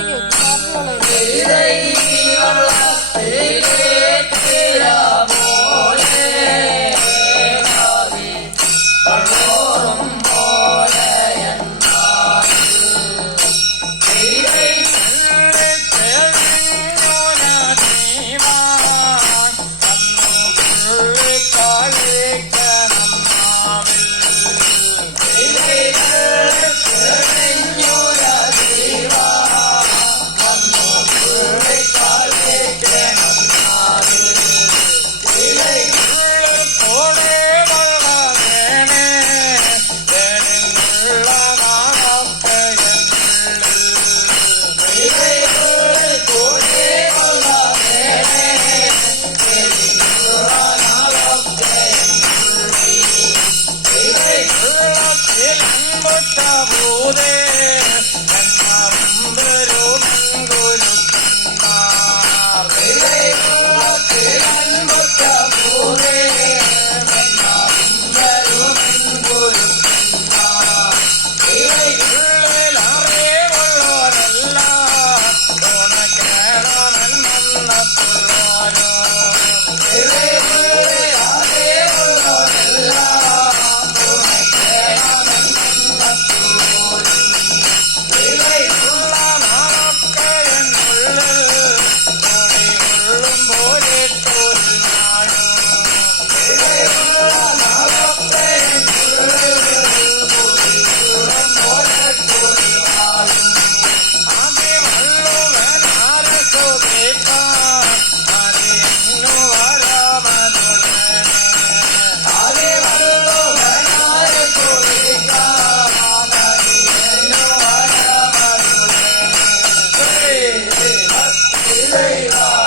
என்னாவே ಕೊಟ್ಟ ಹೋದೇ oh